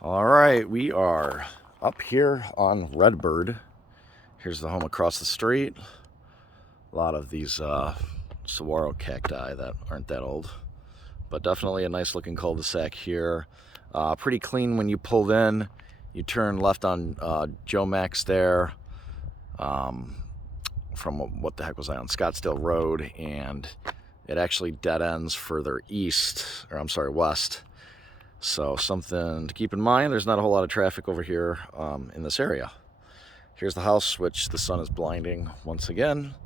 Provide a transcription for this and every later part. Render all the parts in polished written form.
All right, we are up here on Redbird. Here's the home across the street. A lot of these saguaro cacti that aren't that old, but definitely a nice looking cul-de-sac here. Pretty clean when you pulled in. You turn left on Joe Max there from, what the heck was I on, Scottsdale Road, and it actually dead ends further east, or I'm sorry, west. So something to keep in mind, there's not a whole lot of traffic over here in this area. Here's the house, which the sun is blinding once again,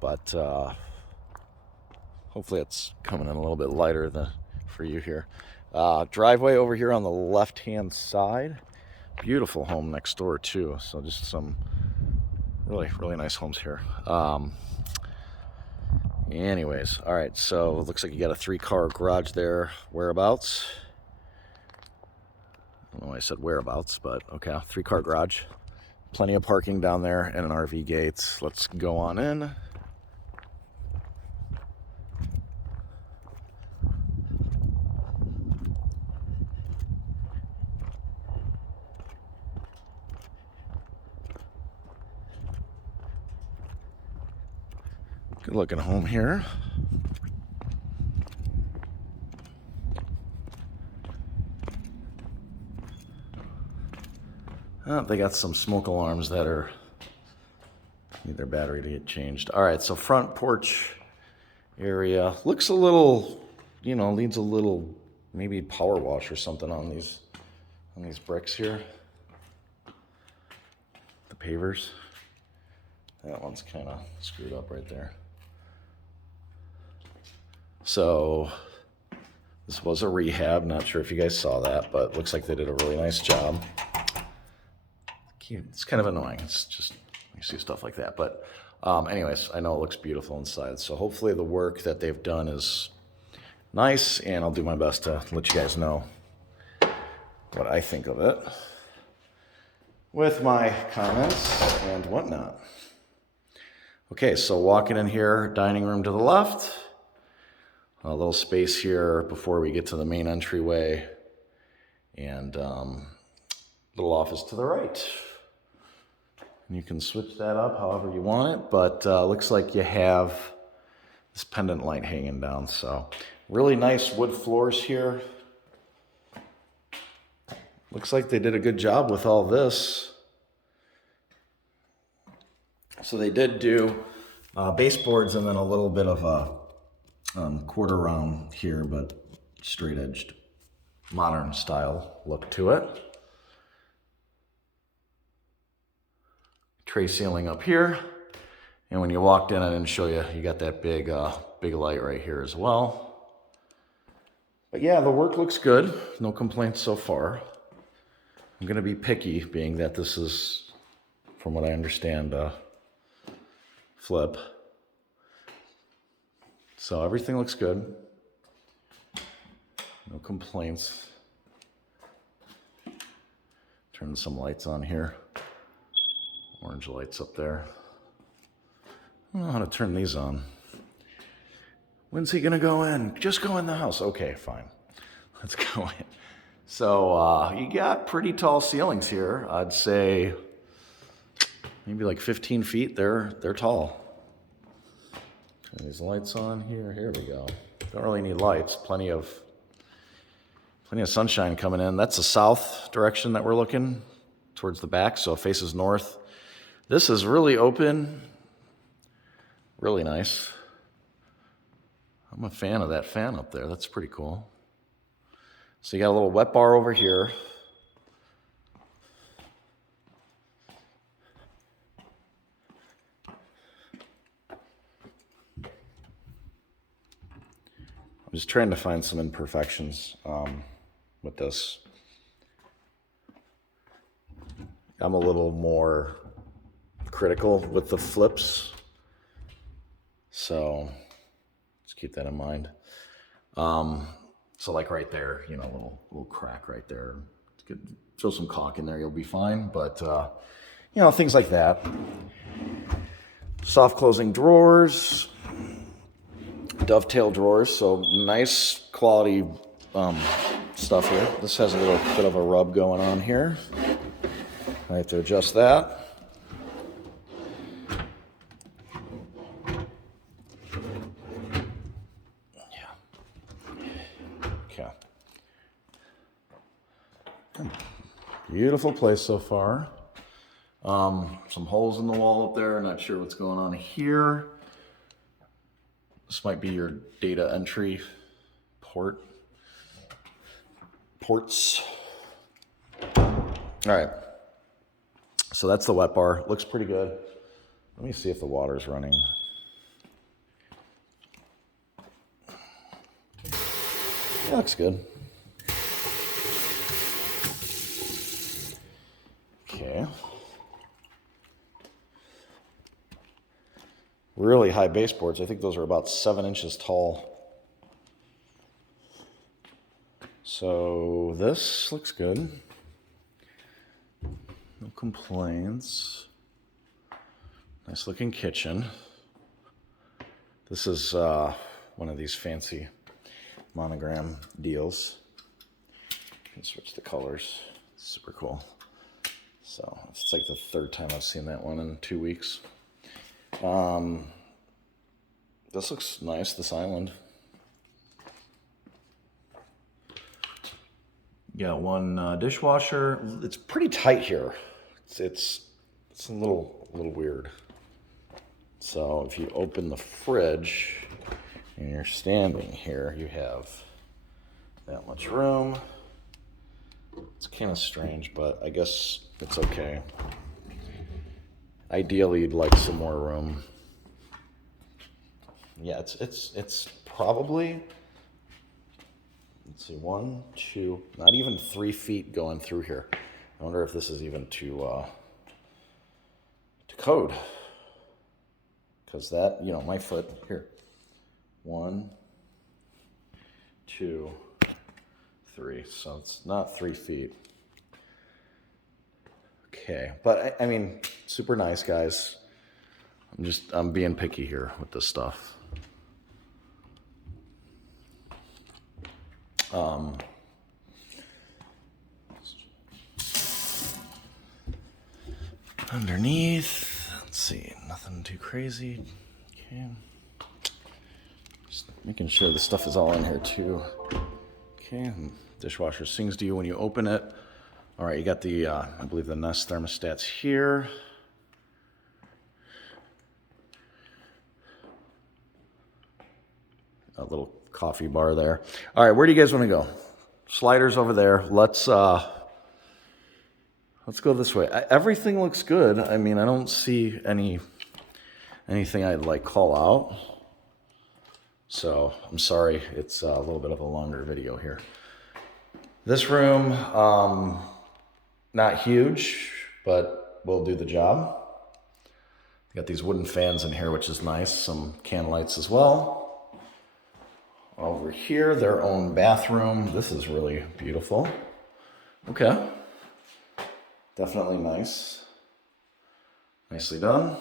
but hopefully it's coming in a little bit lighter for you here. Driveway over here on the left-hand side. Beautiful home next door too, so just some really, really nice homes here. Anyways, all right, so it looks like you got a 3-car garage there. Whereabouts? I don't know why I said whereabouts, but okay, 3-car garage. Plenty of parking down there and an RV gate. Let's go on in. Good looking home here. They got some smoke alarms that need their battery to get changed. All right, so front porch area looks a little, needs a little maybe power wash or something on these bricks here. The pavers. That one's kind of screwed up right there. So this was a rehab. Not sure if you guys saw that, but looks like they did a really nice job. It's kind of annoying. It's just, you see stuff like that. But anyways, I know it looks beautiful inside. So hopefully the work that they've done is nice, and I'll do my best to let you guys know what I think of it with my comments and whatnot. Okay, so walking in here, dining room to the left. A little space here before we get to the main entryway, and little office to the right. And you can switch that up however you want it, but looks like you have this pendant light hanging down. So really nice wood floors here. Looks like they did a good job with all this. So they did do baseboards and then a little bit of a quarter round here, but straight edged modern style look to it. Tray ceiling up here, and when you walked in, I didn't show you, you got that big light right here as well. But yeah, the work looks good. No complaints so far. I'm gonna be picky, being that this is, from what I understand, flip. So everything looks good. No complaints. Turn some lights on here. Orange lights up there. I don't know how to turn these on. When's he gonna go in? Just go in the house. Okay, fine. Let's go in. So you got pretty tall ceilings here. I'd say maybe like 15 feet. They're tall. Turn these lights on here. Here we go. Don't really need lights. Plenty of sunshine coming in. That's the south direction that we're looking towards the back, so it faces north. This is really open, really nice. I'm a fan of that fan up there. That's pretty cool. So you got a little wet bar over here. I'm just trying to find some imperfections with this. I'm a little more critical with the flips, so just keep that in mind. So like right there, a little crack right there. Throw some caulk in there, you'll be fine. But things like that. Soft closing drawers, dovetail drawers, so nice quality stuff here. This has a little bit of a rub going on here. I have to adjust that. Okay. Beautiful place so far. Some holes in the wall up there. Not sure what's going on here. This might be your data entry ports. All right. So that's the wet bar. Looks pretty good. Let me see if the water's running. Yeah, looks good. Okay. Really high baseboards. I think those are about 7 inches tall. So this looks good. No complaints. Nice looking kitchen. This is one of these fancy monogram deals. You can switch the colors. Super cool. So it's like the third time I've seen that one in 2 weeks. This looks nice, this island. Got one dishwasher. It's pretty tight here. It's a little weird. So if you open the fridge and you're standing here, you have that much room. It's kind of strange, but I guess it's okay. Ideally, you'd like some more room. Yeah, it's probably, let's see, 1, 2, not even 3 feet going through here. I wonder if this is even to code. Because that, you know, my foot, here. 1, 2, 3. So it's not 3 feet. Okay, but I mean, super nice, guys. I'm being picky here with this stuff. Underneath, let's see, nothing too crazy. Okay, just making sure the stuff is all in here too. Okay, dishwasher sings to you when you open it. All right, you got the, I believe the Nest thermostats here. A little coffee bar there. All right, where do you guys want to go? Sliders over there. Let's go this way. Everything looks good. I mean, I don't see anything I'd like call out. So I'm sorry, it's a little bit of a longer video here. This room, not huge, but will do the job. Got these wooden fans in here, which is nice. Some can lights as well. Over here, their own bathroom. This is really beautiful. Okay. Definitely nice. Nicely done.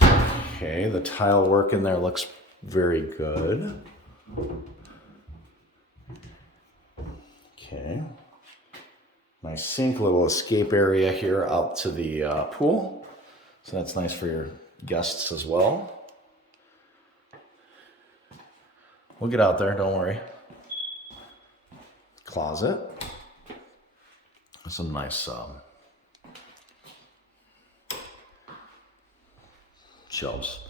Okay, the tile work in there looks very good. Okay. Nice sink, little escape area here out to the pool. So that's nice for your guests as well. We'll get out there, don't worry. Closet. Some nice shelves.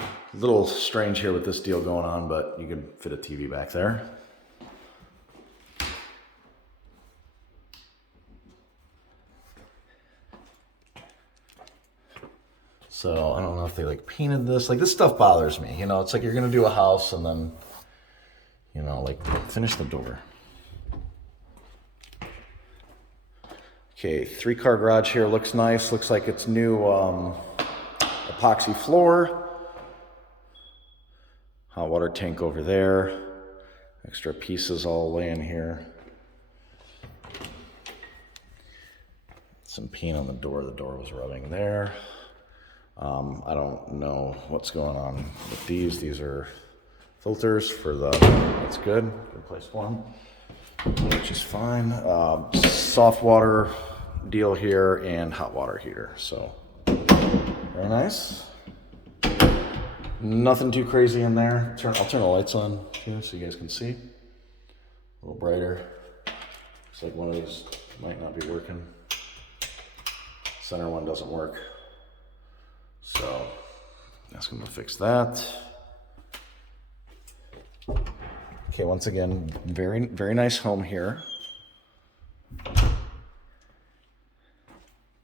A little strange here with this deal going on, but you can fit a TV back there. So I don't know if they like painted this. Like this stuff bothers me. You know, it's like you're gonna do a house and then, you know, like finish the door. Okay, 3-car garage here looks nice. Looks like it's new epoxy floor. Hot water tank over there. Extra pieces all laying here. Some paint on the door. The door was rubbing there. I don't know what's going on with these. These are filters for the, that's good place for them, which is fine. Soft water deal here and hot water heater, so very nice. Nothing too crazy in there. I'll turn the lights on too so you guys can see. A little brighter. Looks like one of these might not be working. Center one doesn't work. So ask them to fix that. Okay, once again, very, very nice home here.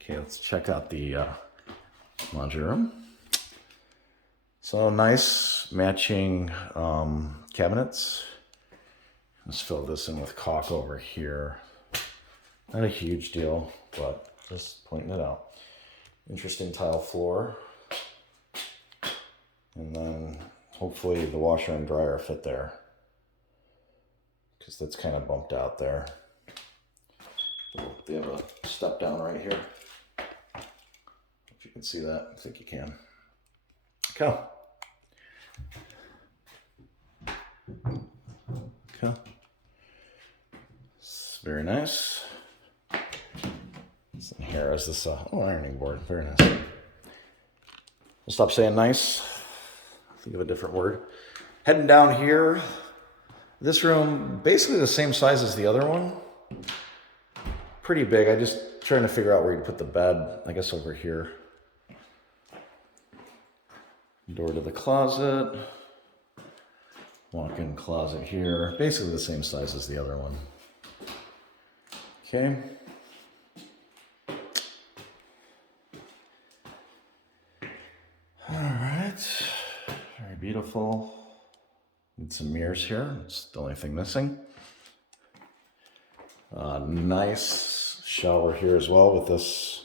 Okay, let's check out the laundry room. So nice matching cabinets. Let's fill this in with caulk over here. Not a huge deal, but just pointing it out. Interesting tile floor. And then hopefully the washer and dryer fit there, because that's kind of bumped out there. They have a step down right here. If you can see that, I think you can. Okay. Okay. It's very nice. What's in here? Is this ironing board? Very nice. We'll stop saying nice. Think of a different word. Heading down here. This room, basically the same size as the other one. Pretty big. I just trying to figure out where you put the bed. I guess over here. Door to the closet. Walk-in closet here. Basically the same size as the other one. Okay. All right. Very beautiful. Need some mirrors here. It's the only thing missing. Nice shower here as well with this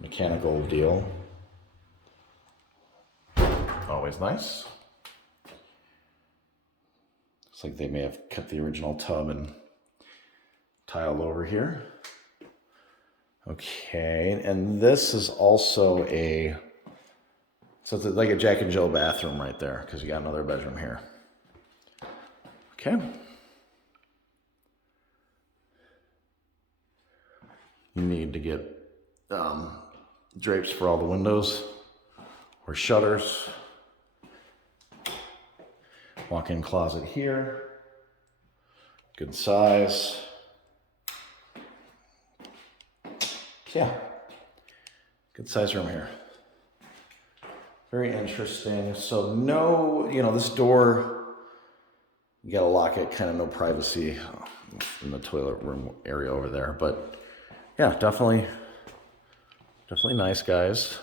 mechanical deal. Always nice. Looks like they may have cut the original tub and tiled over here. Okay, and this is also so it's like a Jack and Jill bathroom right there, because you got another bedroom here. Okay. You need to get drapes for all the windows or shutters. Walk-in closet here. Good size. Yeah. Good size room here. Very interesting. So no, this door, you gotta lock it, kind of no privacy in the toilet room area over there. But yeah, definitely nice, guys.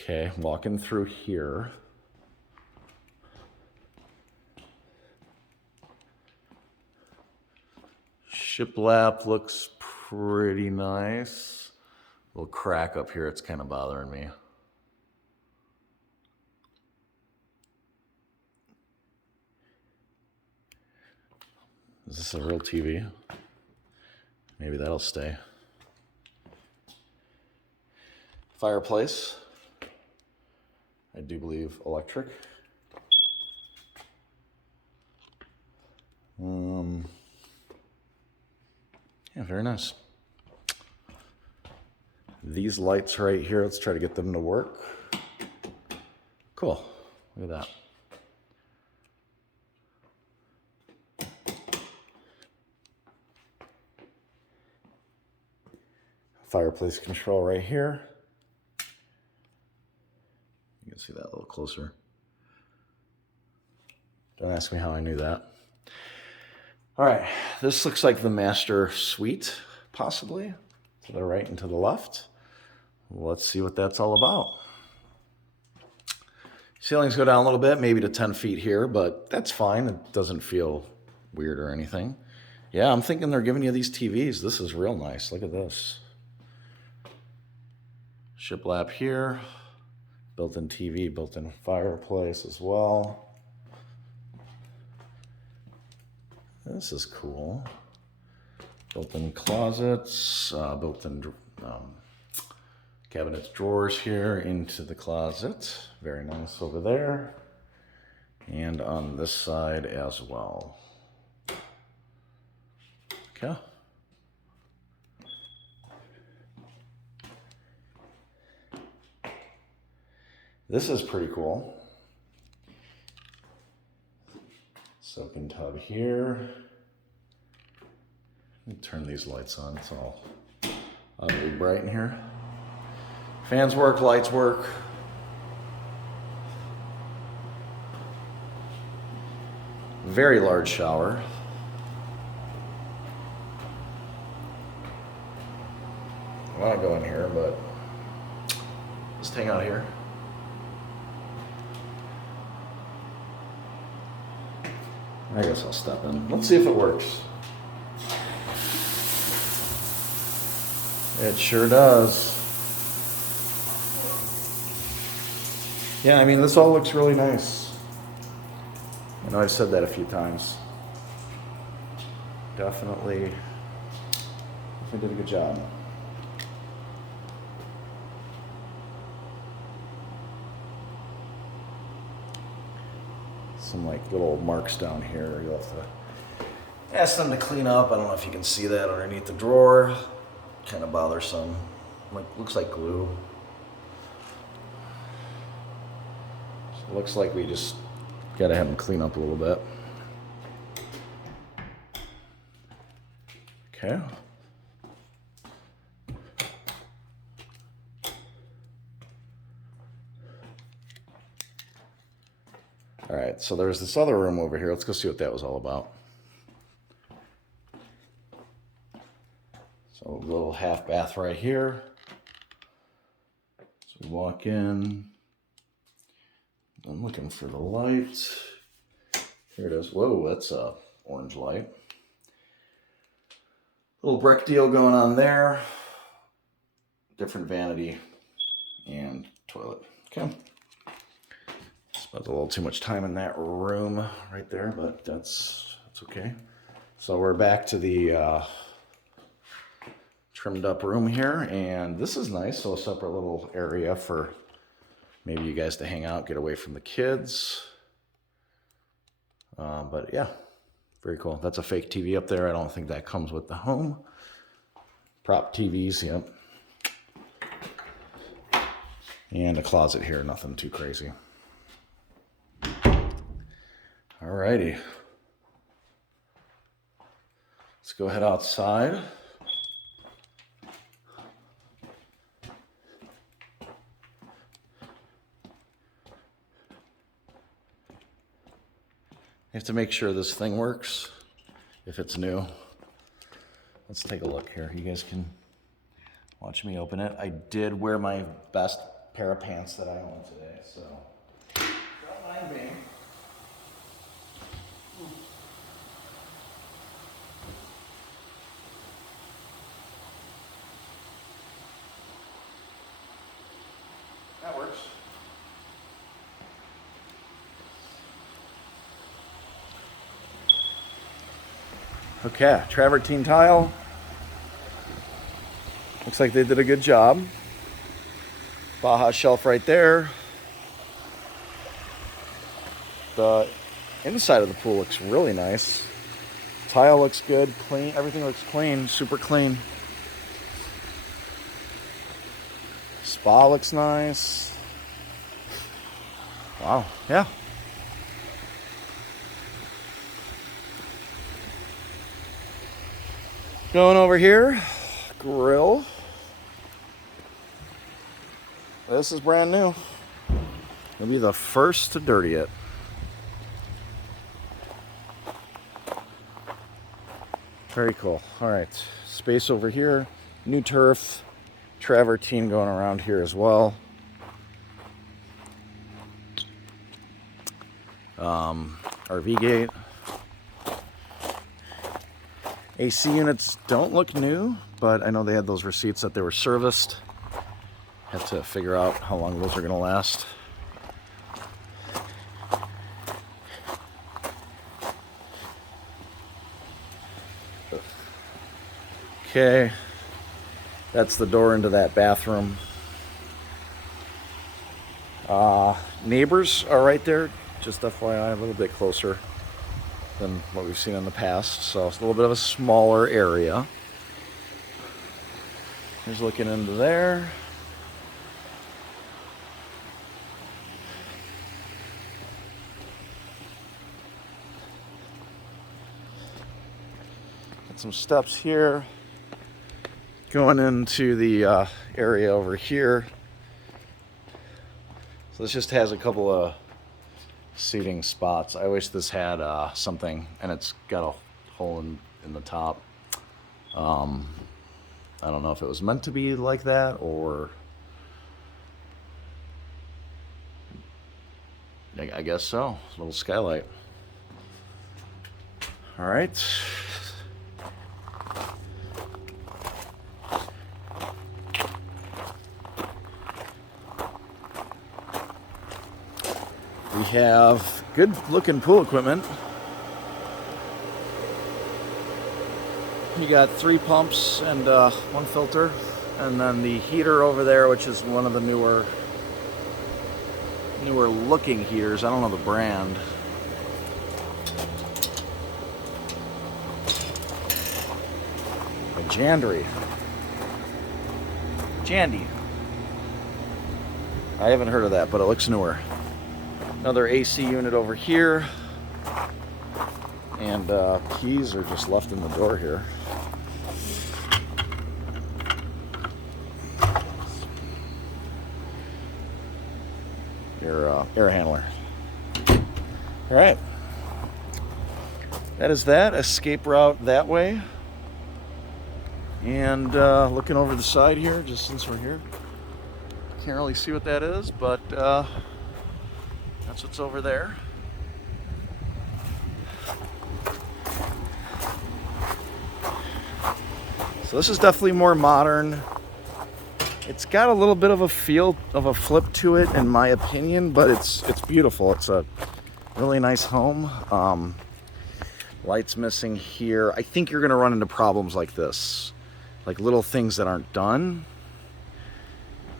Okay, walking through here. Shiplap looks pretty nice. Little crack up here, it's kind of bothering me. Is this a real TV? Maybe that'll stay. Fireplace. I do believe electric. Yeah, very nice. These lights right here, let's try to get them to work. Cool. Look at that. Fireplace control right here. You can see that a little closer. Don't ask me how I knew that. All right, this looks like the master suite, possibly, to the right and to the left. Let's see what that's all about. Ceilings go down a little bit, maybe to 10 feet here, but that's fine. It doesn't feel weird or anything. Yeah, I'm thinking they're giving you these TVs. This is real nice. Look at this. Shiplap here. Built-in TV, built-in fireplace as well. This is cool. Built-in closets, built-in cabinets, drawers here into the closet. Very nice over there. And on this side as well. Okay. This is pretty cool. Soaking tub here. Let me turn these lights on. It's all oddly bright in here. Fans work, lights work. Very large shower. I want to go in here, but just hang out here. I guess I'll step in. Let's see if it works. It sure does. Yeah, I mean, this all looks really nice. I know I've said that a few times. Definitely did a good job. Some like little marks down here you'll have to ask them to clean up. I don't know if you can see that underneath the drawer. Kind of bothersome. Like, looks like glue. So it looks like we just gotta have them clean up a little bit. Okay. All right, so there's this other room over here. Let's go see what that was all about. So a little half bath right here. So we walk in. I'm looking for the light. Here it is. Whoa, that's a orange light. Little brick deal going on there. Different vanity and toilet. Okay. Spent a little too much time in that room right there, but that's okay. So we're back to the trimmed up room here, and this is nice. So a separate little area for maybe you guys to hang out, get away from the kids. But yeah, very cool. That's a fake TV up there. I don't think that comes with the home. Prop TVs, yep. And a closet here, nothing too crazy. Alrighty. Let's go head outside. I have to make sure this thing works if it's new. Let's take a look here. You guys can watch me open it. I did wear my best pair of pants that I own today, so don't mind me. That works. Okay, travertine tile. Looks like they did a good job. Baja shelf right there. The inside of the pool looks really nice. Tile looks good, clean. Everything looks clean, super clean. Spa looks nice. Wow, yeah. Going over here, grill. This is brand new. It'll be the first to dirty it. Very cool. All right, space over here, new turf, travertine going around here as well. RV gate. AC units don't look new, but I know they had those receipts that they were serviced. Have to figure out how long those are going to last. Okay, that's the door into that bathroom. Neighbors are right there, just FYI, a little bit closer than what we've seen in the past. So it's a little bit of a smaller area. Here's looking into there. Got some steps here. Going into the area over here. So this just has a couple of seating spots. I wish this had something, and it's got a hole in the top. I don't know if it was meant to be like that, or I guess so. A little skylight. All right. We have good looking pool equipment. You got 3 pumps and 1 filter, and then the heater over there, which is one of the newer looking heaters. I don't know the brand. A Jandy. I haven't heard of that, but it looks newer. Another AC unit over here, and keys are just left in the door here. Your air handler. All right, that is that. Escape route that way. And looking over the side here, just since we're here, can't really see what that is, but that's what's over there. So this is definitely more modern. It's got a little bit of a feel of a flip to it, in my opinion, but it's beautiful. It's a really nice home. Lights missing here. I think you're gonna run into problems like this, like little things that aren't done.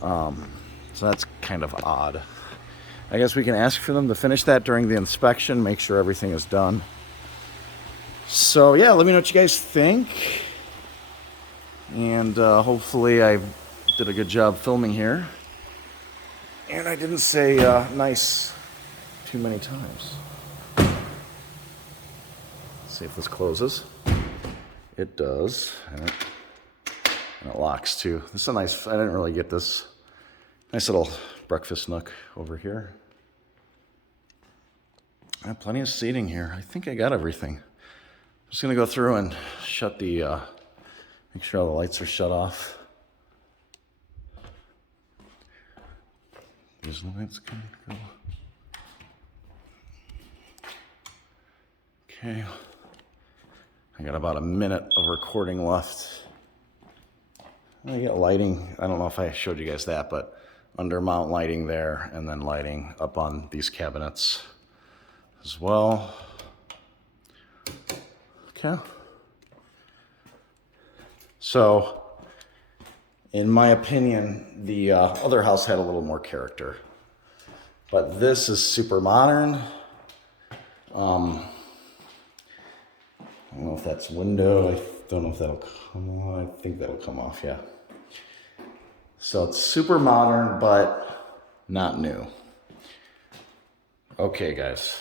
So that's kind of odd. I guess we can ask for them to finish that during the inspection, make sure everything is done. So yeah, let me know what you guys think. And hopefully I did a good job filming here. And I didn't say nice too many times. Let's see if this closes. It does. And it locks too. This is a nice, I didn't really get this. Nice little breakfast nook over here. I have plenty of seating here. I think I got everything. I'm just gonna go through and shut the, make sure all the lights are shut off. There's the lights gonna go. Okay. I got about a minute of recording left. I got lighting. I don't know if I showed you guys that, but under mount lighting there, and then lighting up on these cabinets as well. Okay. So, in my opinion, the other house had a little more character, but this is super modern. I don't know if that's window. I don't know if that'll come on. I think that'll come off, yeah. So it's super modern, but not new. Okay, guys.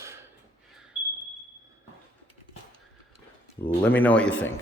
Let me know what you think.